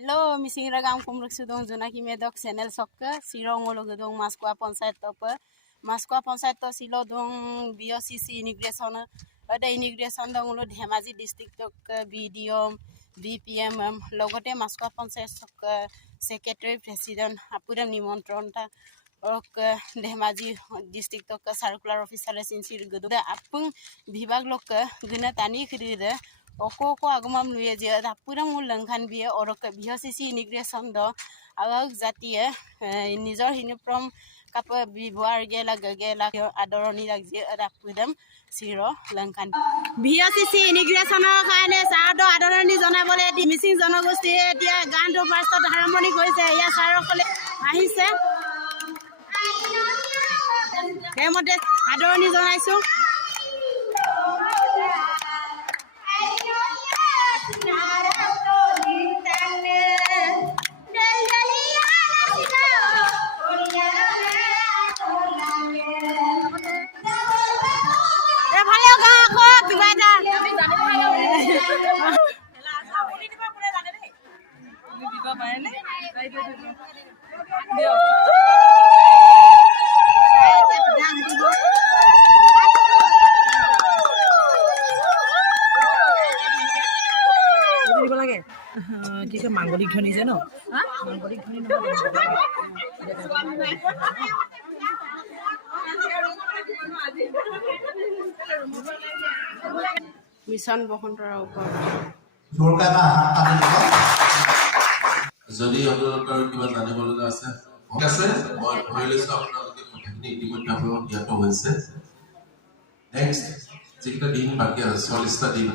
Hello, mising ragam kumruk sudong Jonaki Medok channel sokka sirong ologedong Maskwa Panchayat topa Maskwa Panchayat to silo dong BOCC integration ada integration dong ulo Dhemaji district tok BDM BPM logote Maskwa Panchayat sokka secretary president apuram nimantron ta ok Dhemaji district tok circular officer sinsir gedo apung bibag lok guna tani khiride oko agumam luye je apura mul langkhan biye orok BOCC integration do agak jatiye nijor hinuprom kap bibuar gela adoroni je apudam siro langkhan BOCC integration khane sado adoroni janabole di missing janogosti dia gando first harmony hoise ya saro kole ahise kemote adoroni janaisu মাংগলিক ধ্বনি যে ন মাংগলিক ধ্বনি mission বসন্তৰ ওপৰত যদি আপোনালোকৰ কিবা জানিব লগা আছে ঠিক আছে মই ধৰি লৈছো আপোনালোকে কথাখিনি ইতিমধ্যে আপোনালোক জ্ঞাত হৈছে নেক্সট যিকেইটা দিন বাকী আছে 40টা দিন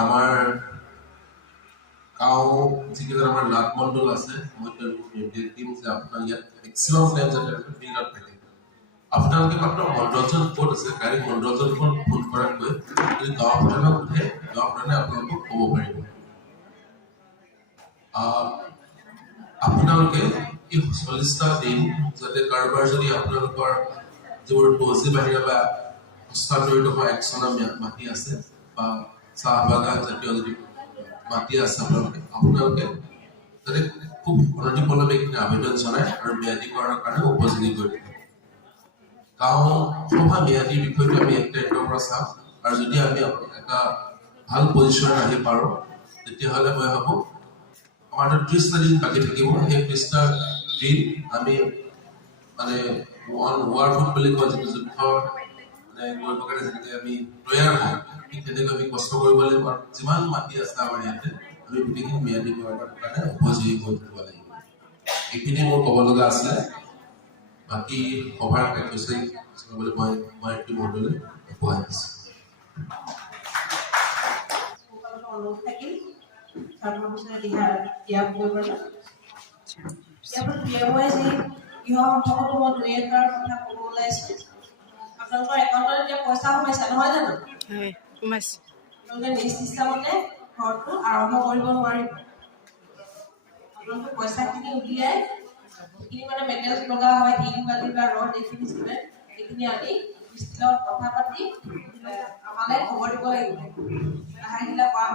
আমাৰ কাও যিকেইটা আমাৰ লাভ মণ্ডল আছে মই তেওঁলোকক দিম যে আপোনাৰ ইয়াত মেক্সিমাম টাইম যাতে ফিল্ডত থাকে আপোনালোকে মাত্ৰ মণ্ডলজন ক'ত আছে গাড়ী মণ্ডলজন ফোন কৰাতকৈ যদি গাঁও প্ৰধানক সোধে গাঁও প্ৰধানে আপোনালোকক ক'ব পাৰিব আপোনালোকে এই 40টা দিন যাতে কাৰোবাৰ যদি আপোনালোকৰ যিবোৰ দোষী বাহিৰা বা হস্তান্তৰিত হোৱা একচনৰ মাটি আছে বা চাহ বাগান জাতীয় যদি মাটি আছে আপোনালোকে যাতে খুব অনতিপলমে আবেদন জনায় আৰু ম্যাদীকৰণৰ কাৰণে উপযোগী কৰি দিয়ে গাঁও সভা ম্যাদীৰ বিষয়টো আমি একটা পৰা চাম আৰু যদি আমি এটা ভাল পজিশ্যনত আহি পাৰোঁ তেতিয়াহ'লে মই ভাবোঁ আমাৰ 30টা দিন বাকী থাকিব সেই 30টা দিন আমি মানে ৱাৰ ফুট বুলি কয় যিটো যুদ্ধৰ মানে কৰিব কাৰণে যেনেকৈ আমি তৈয়াৰ হওঁ ঠিক তেনেকৈ আমি কষ্ট কৰিব লাগিব আৰু যিমান মাটি আছে আমাৰ ইয়াতে আমি গোটেইখিনি ম্যাদী কৰাৰ কাৰণে উপযোগী কৰি তুলিব লাগিব এইখিনি মোৰ ক'ব লগা আছিলে বাকী সভাৰ কাৰ্যসূচী চলাবলৈ মই একটি মণ্ডলে আগবঢ়াই দিছোঁ আপোনালোকৰ একাউণ্টত এতিয়া পইচা সোমাইছে নহয় জানো সোমাইছে আপোনালোকে নিশ্চিতমতে ঘৰটো আৰম্ভ কৰিব নোৱাৰিব আপোনালোকে পইচাখিনি উলিয়াই যিখিনি মানে মেটেৰিয়েলছ লগা হয় শিল বালি বা ৰড এইখিনি চিমেণ্ট এইখিনি আনি মিস্ত্ৰীৰ কথা পাতি আমালৈ খবৰ দিব লাগিব আহিলা পাম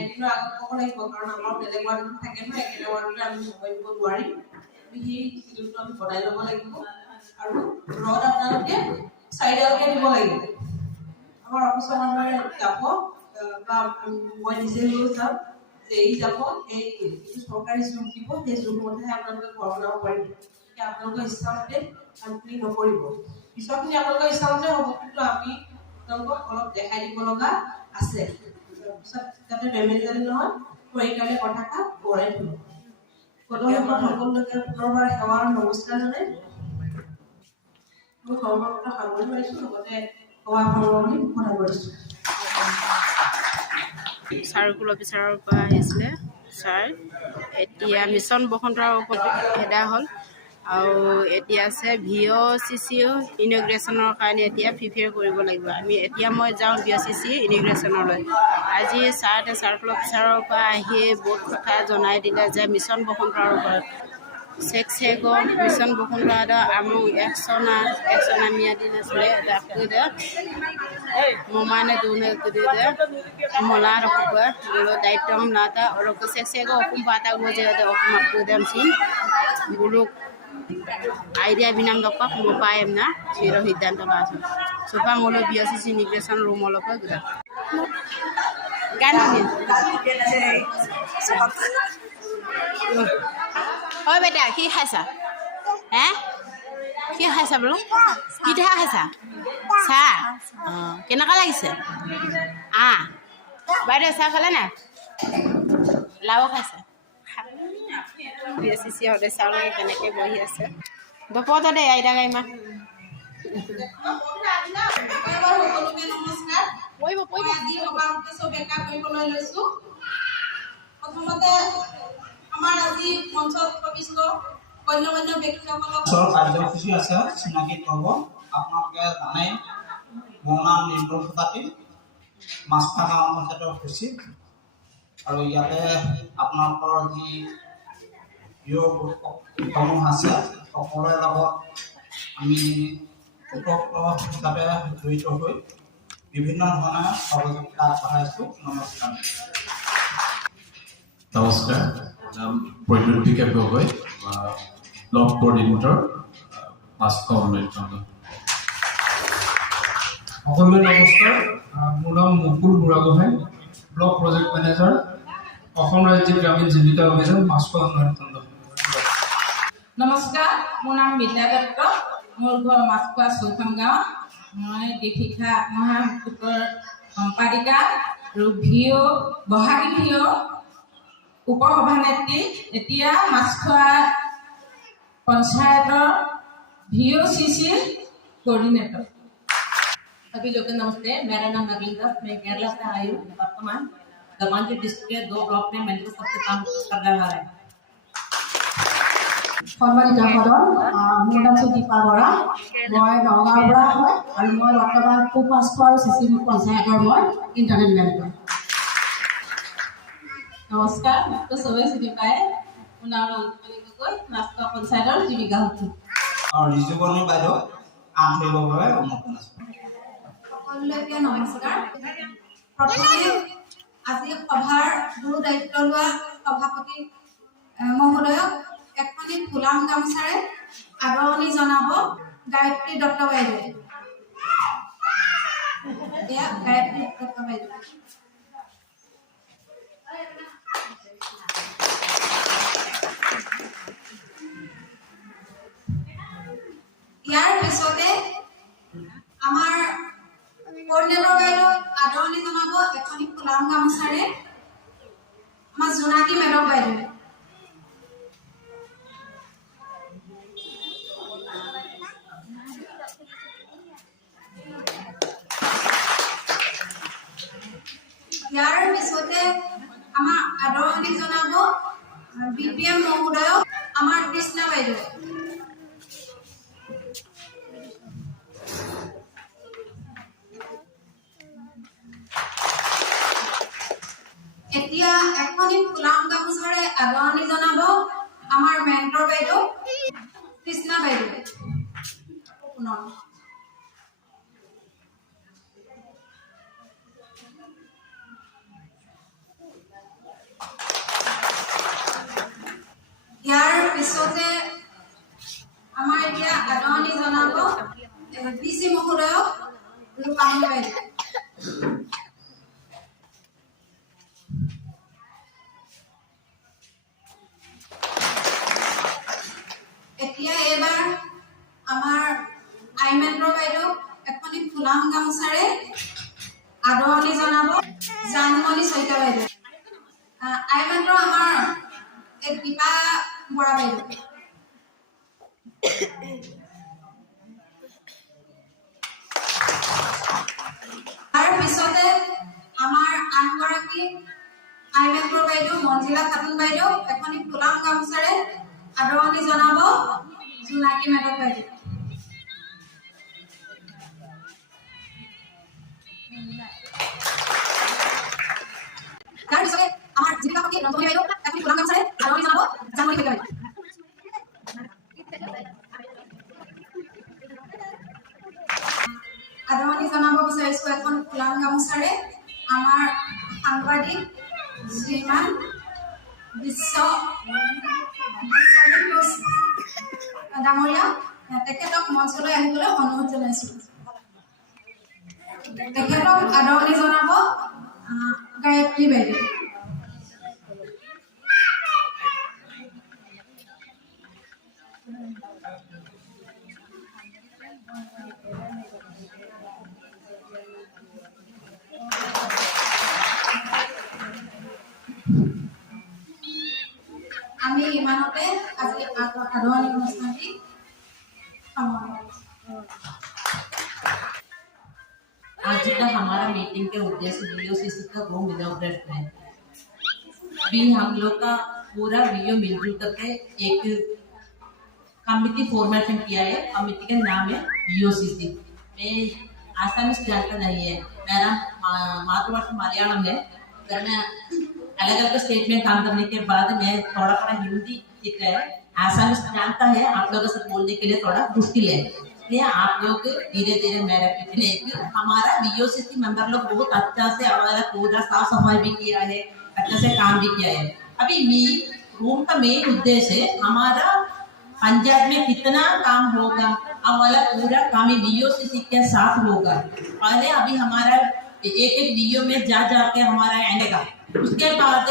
এদিনৰ আগত ক'ব লাগিব কাৰণ আমাৰ বেলেগ ৱাৰ্ডত থাকে নহয় একেটা ৱাৰ্ডতে আমি সময় দিব নোৱাৰিম সেই চিডিউলটো আমি বনাই ল'ব লাগিব আৰু ৰড আপোনালোকে চাইডলৈকে দিব লাগিব আমাৰ অফিচৰ মানুহে যাব বা মই নিজে লৈ যাম যে এই যাব এই চৰকাৰী জোখ দিব সেই জোখমতেহে আপোনালোকে ঘৰ বনাব পাৰিব এতিয়া আপোনালোকৰ ইচ্ছামতে কামখিনি নকৰিব পিছৰখিনি আপোনালোকৰ ইচ্ছামতে হ'ব কিন্তু আমি আপোনালোকক অলপ দেখাই দিব লগা আছে পিছত যাতে মেমেৰিয়েল নহয় সেইকাৰণে কথাষাৰ বঢ়াই থ'ব সকলোকে পুনৰবাৰ সেৱাৰ নমস্কাৰ জনাই মই সৰ্বত্ৰ সামৰি মাৰিছোঁ লগতে সেৱা সামৰণি ঘোষণা কৰিছোঁ চাৰ্কুল অফিচাৰৰ পৰা আহিছিলে ছাৰ এতিয়া মিছন বসন্তৰ ওপৰত খেদা হ'ল আৰু এতিয়া আছে BOCC ইনগ্ৰেশ্যনৰ কাৰণে এতিয়া প্ৰিপেয়াৰ কৰিব লাগিব মই যাওঁ BOCC ইনগ্ৰেশ্যনলৈ আজি ছাৰে চাৰ্কুল অফিচাৰৰ পৰা আহি বহুত কথা জনাই দিলে যে মিছন বসন্তৰ ওপৰত Seksego Mission Bukunrada Among Exona Miadin Sle Rakuda Momana Duna Kuda Molar Kuba Gulo Daitong Nata or Seksego Kumpata Waja the Okumakudam Sin Guluk idea binang dopak mupayam na siro hidan to baso so pa ngolo BOCC immigration room lo pa gura ganin oh beta ki hasa কি খাইছা বোলো পিঠা খাইছা চাহ কেনেকুৱা লাগিছে বাইদেউ চাহ খালে না লাও খাইছা BOCC হতে চাউল কেনেকৈ বহি আছে দপত দে আইডা গাইমা সকলোকে নমস্কাৰ পইব আজি সভাপতি সব একা কৰিবলৈ লৈছো প্ৰথমতে আমাৰ আজি মঞ্চত উপবিষ্ট গণ্যমান্য ব্যক্তিসকলক কাৰ্যসূচী আছে চিনাকি কৰিব আপোনালোকে জানে মোৰ নাম নিৰ্মল সতাতি মাছখোৱা গাঁও পঞ্চায়তৰ সচিব আৰু ইয়াতে আপোনালোকৰ যি সমূহ আছে সকলোৰে লগত আমি ওতঃপ্ৰোত হিচাপে জড়িত হৈ বিভিন্ন ধৰণে সহযোগিতা আগবঢ়াইছোঁ নমস্কাৰ নমস্কাৰ নাম প্ৰদ্যুৎ গগৈ ব্লক কোঅৰ্ডিনেটৰ মাছখোৱা উন্নয়ন খণ্ড সকলোকে নমস্কাৰ মোৰ নাম Mukul Buragohain block project manager Assam ৰাজ্যিক গ্ৰামীণ জীৱিকা অভিযান মাছখোৱা উন্নয়ন খণ্ড নমস্কাৰ মোৰ নাম বিদ্যা দত্ত মোৰ ঘৰ মাছখোৱা চৌখাম গাঁও মই দীপিকা আত্মসহায়ক গোটৰ সম্পাদিকা আৰু বহাগী ভিঅ উপসভানেত্ৰী এতিয়া মাছখোৱা पंचायत VOCC कोऑर्डिनेटर। सभी लोग नमस्ते, मेरा नाम नवीन दास, मैं केरला से आई हूँ। वर्तमान दमांजी डिस्ट्रिक्ट के 2 ब्लॉक में मेंटर सबसे काम कर रहा है। সম্মানিত সদন মোৰ নাম দীপা বৰা মই নগাঁৱৰ পৰা হয় আৰু মই বৰ্তমান মাছখোৱা আৰু চিচিমুখ পঞ্চায়তৰ মই ইণ্টাৰনেট মেম্বাৰ নমস্কাৰ তো সবে চিনি পায় মোৰ নাম গগৈ মাছখোৱা পঞ্চায়তৰ জীৱিকা সখী আৰু ৰিজুবনী বাইদেউ কাম কৰিবৰ বাবে অনুমোদন আছে সকলোকে নমস্কাৰ প্ৰথমে আজি সভাৰ গুৰু দায়িত্ব লোৱা সভাপতি মহোদয়ক এখনি ফুলাম গামোচাৰে আদৰণি জনাব গায়ত্ৰী দত্ত বাইদেৱে গায়ত্ৰী দত্ত বাইদেউ ইয়াৰ পিছতে আমাৰ কোঅৰ্ডিনেটৰ বাইদেউ আদৰণি জনাব এখনি ফুলাম গামোচাৰে আমাৰ জোনাকী মেডম বাইদেৱে ইয়াৰ পিছতে আমাৰ আদৰণি জনাব BPM মহোদয়ক আমাৰ কৃষ্ণা বাইদেৱে এতিয়া এখনি ফুলাম গামোচাৰে আদৰণি জনাব আমাৰ মেন্টৰ বাইদেউ কৃষ্ণা বাইদেৱে ইয়াৰ পিছতে আমাৰ এতিয়া আদৰণি জনাব DC মহোদয়ক ৰূপালী বাইদেউ এতিয়া এবাৰ আমাৰ আইমেন্টৰ বাইদেউ এখনি ফুলাম গামোচাৰে আদৰণি জনাব জানমণি চৈতা বাইদেউ আইমেন্টৰ আমাৰ দীপা বৰা বাইদেউ তাৰ পিছতে আমাৰ আনগৰাকী আইমেন্টৰ বাইদেউ মঞ্জিলা খাতুন বাইদেউ এখনি ফুলাম গামোচাৰে আদৰণি জনাব জোনাকী মেডম বাইদেউ তাৰ পিছতে আমাৰ জীৱিকা সখী ৰঞ্জনী বাইদেউ এখনি ফুলাম গামোচাৰে আদৰণি জনাব জানমণি চৈতা বাইদেউ অনুসাৰে আমাৰ সাংবাদিক শ্ৰীমান ডাঙৰীয়া তেখেতক মঞ্চলৈ আহিবলৈ অনুৰোধ জনাইছোঁ। তেখেতক আদৰণি জনাব গায়ত্ৰী বাইদেউ। আমি ইমানতে আজি আদৰণি অনুষ্ঠানটি आज का हमारा मीटिंग के उद्देश्य बीओसीसी का रूम इनॉग्रेट है। अभी हम लोग का पूरा बीओ मिलजुल करके एक कमिटी फॉर्मेशन किया है। कमिटी का नाम है बीओसीसी। मैं आसामी से जानता नहीं है, मेरा मातृभाषा मलयालम है। अगर मैं अलग अलग स्टेट में काम करने के बाद मैं थोड़ा थोड़ा हिंदी सीख रहा है। आसामी से जानता है, आप लोगों से बोलने के लिए थोड़ा मुश्किल है, इसलिए आप लोग धीरे धीरे मेरा हमारा बीओसीसी मेंबर लोग बहुत अच्छा से हमारा पूरा साफ सफाई भी किया है, अच्छे से काम भी किया है। अभी रूम का मेन उद्देश्य है हमारा पंचायत में कितना काम होगा, हमारा पूरा काम बीओसीसी के साथ होगा। पहले अभी हमारा एक बीओ में जा जाके हमारा आएगा, उसके बाद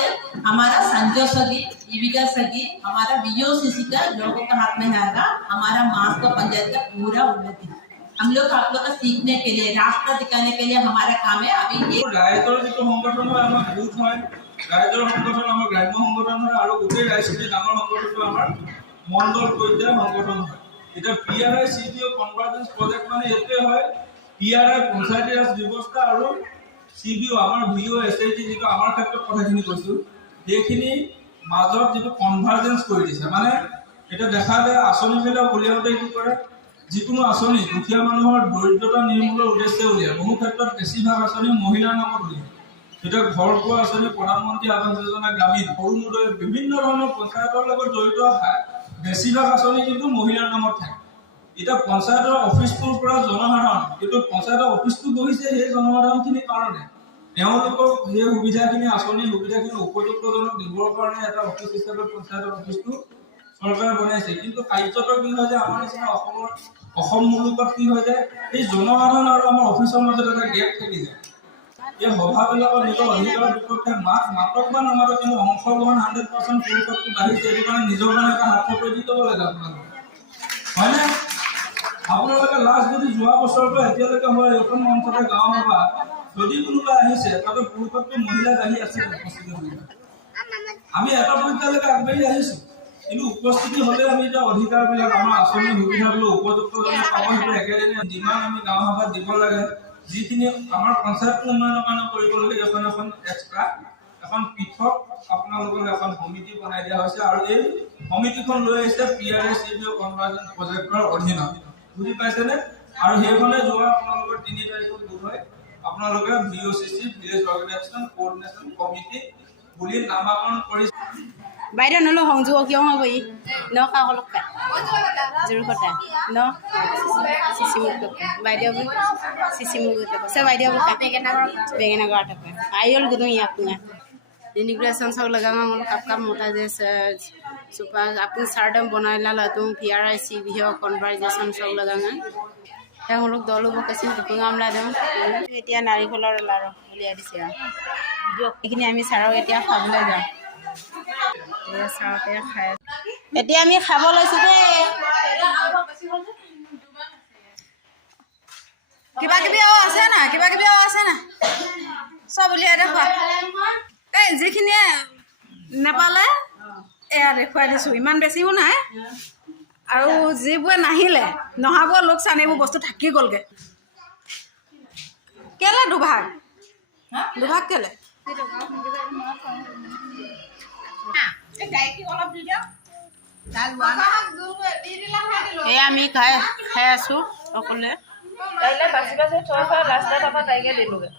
हमारा संजय सगी जीविका सगी हमारा बीओसीसी का लोगों का हाथ में आएगा। हमारा मास्को पंचायत का पूरा उन्नति हम लोग आप लोग का सीखने के लिए, रास्ता दिखाने के लिए हमारा काम है। अभी ये राइजर जो संगठन है आम बुथ है, राइजर संगठन आम ग्राम्य संगठन है और गोटे राइजर डांगर संगठन आम मंडल पर्याय संगठन है। इतना पीआरआई सीडीओ कन्वर्जेंस प्रोजेक्ट माने एते है पीआरआई पंचायत राज व्यवस्था और सीबीओ आम बीओ एसआईटी जो आम क्षेत्र कथाखिनि कैसा ये মাজত जो कन्भार्जेंस कर दिसे माने এটা দেখা যায় आसनीबिला उलियाते कि करे যিকোনো आसनी दुखिया मानुहर दरिद्रता निर्मूলৰ उद्देश्य उलिया बहु क्षेत्र बेसिभाग आसनी महिलार नामत उलिया এটা घर পোৱা आसनी प्रधानमंत्री आवास योजना ग्रामीण अरुणोदय विभिन्न धৰণৰ पंचायतर লগত জড়িত बेसिभाग आसनी কিন্তু महिलार नामत থাকে। এটা पंचायतर অফিসটোৰ পৰা জনসাধাৰণ কিন্তু पंचायतर অফিসটো বহিছে সেই জনসাধাৰণখিনিৰ কাৰণে তেওঁলোকক সেই সুবিধাখিনি আঁচনি সুবিধাখিনি উপযুক্তজনক দিবৰ কাৰণে এটা অফিস হিচাপে পঞ্চায়তৰ অফিসটো চৰকাৰে বনাইছে। কিন্তু কাৰ্যত কি হয় যে আমাৰ নিচিনা অসম মুলুকত কি হৈ যায় এই জনসাধাৰণ আৰু আমাৰ অফিচৰ মাজত এটা গেপ থাকি যায়। এই সভাবিলাকৰ নিজৰ অধিকাৰৰ বিপক্ষে মাতক বা নামাতক কিন্তু অংশগ্ৰহণ 100% পুৰুষতকৈ বাঢ়িছে। এইটো কাৰণে নিজৰ কাৰণে এটা হাত কৰি দি ল'ব লাগে আপোনালোকে, হয়নে? আপোনালোকে লাষ্ট যদি যোৱা বছৰৰ পৰা এতিয়ালৈকে হয় এখন মঞ্চতে গাঁও সভা যদি কোনোবা আহিছে তাতে পুৰুষতকৈ মহিলা আহি আছে আমি এটা পৰ্যায়লৈকে আগবাঢ়ি আহিছো, কিন্তু উপস্থিতি হলে আমি এতিয়া অধিকাৰবিলাক আমাৰ আঁচনিৰ সুবিধাবিলাক উপযুক্তজনে পাব সেইটো একেদিনে যিমান আমি গাঁও সভাত দিব লাগে যিখিনি আমাৰ পঞ্চায়ত উন্নয়নৰ কাৰণে কৰিব লাগে এখন এক্সট্ৰা এখন পৃথক আপোনালোকৰ এখন সমিতি বনাই দিয়া হৈছে আৰু এই সমিতিখন লৈ আহিছে পিআৰএ চিডিও কনভাৰ্জন প্ৰজেক্টৰ অধীনত। বুজি পাইছেনে? আৰু সেইখনে যোৱা আপোনালোকৰ 3 তাৰিখত গৈ হয় আপোনালোকে বিওসিসি ভিলেজ অৰ্গানাইজেশ্যন কোঅৰ্ডিনেশ্যন কমিটি বুলি নামকৰণ কৰিছে। বাইদেউ নলো সংযোগ কিয় হ'ব ই ন কা হলক কা জৰুৰ কথা ন সিসি মুক্ত বাইদেউ সিসি মুক্ত সে বাইদেউ কা বেগেনা গাট पे आयल गुदु याकुना इमिग्रेशन सब लगा कप मोटा जैसे सुपर अपन सार्डम बनाइला लतु पीआरआईसी भी कन्वर्जेशन सब लगा हम लोग दलो बकसिन गामला दम এতিয়া নাৰিকলৰ লাৰু উলিয়াই দিছে এইখিনি আমি সাৰক এতিয়া খাবলৈ যাম। সাৰকে খাই এতিয়া আমি খাব লৈছো দেই। কিবা কিবি আছে না চব উলিয়াই দেখুৱা এই যিখিনিয়ে নেপালে এয়া দেখুৱাই দিছোঁ। ইমান বেছিও নাই আৰু যিবোৰে নাহিলে নহাবোৰ লোকচান এইবোৰ বস্তু থাকি গ'লগৈ। কেলে দুভাগ কেলে এয়া আমি খাই আছো অকলে বাচি থৈ লাষ্টত আমাৰ তাইকে দিলোগে।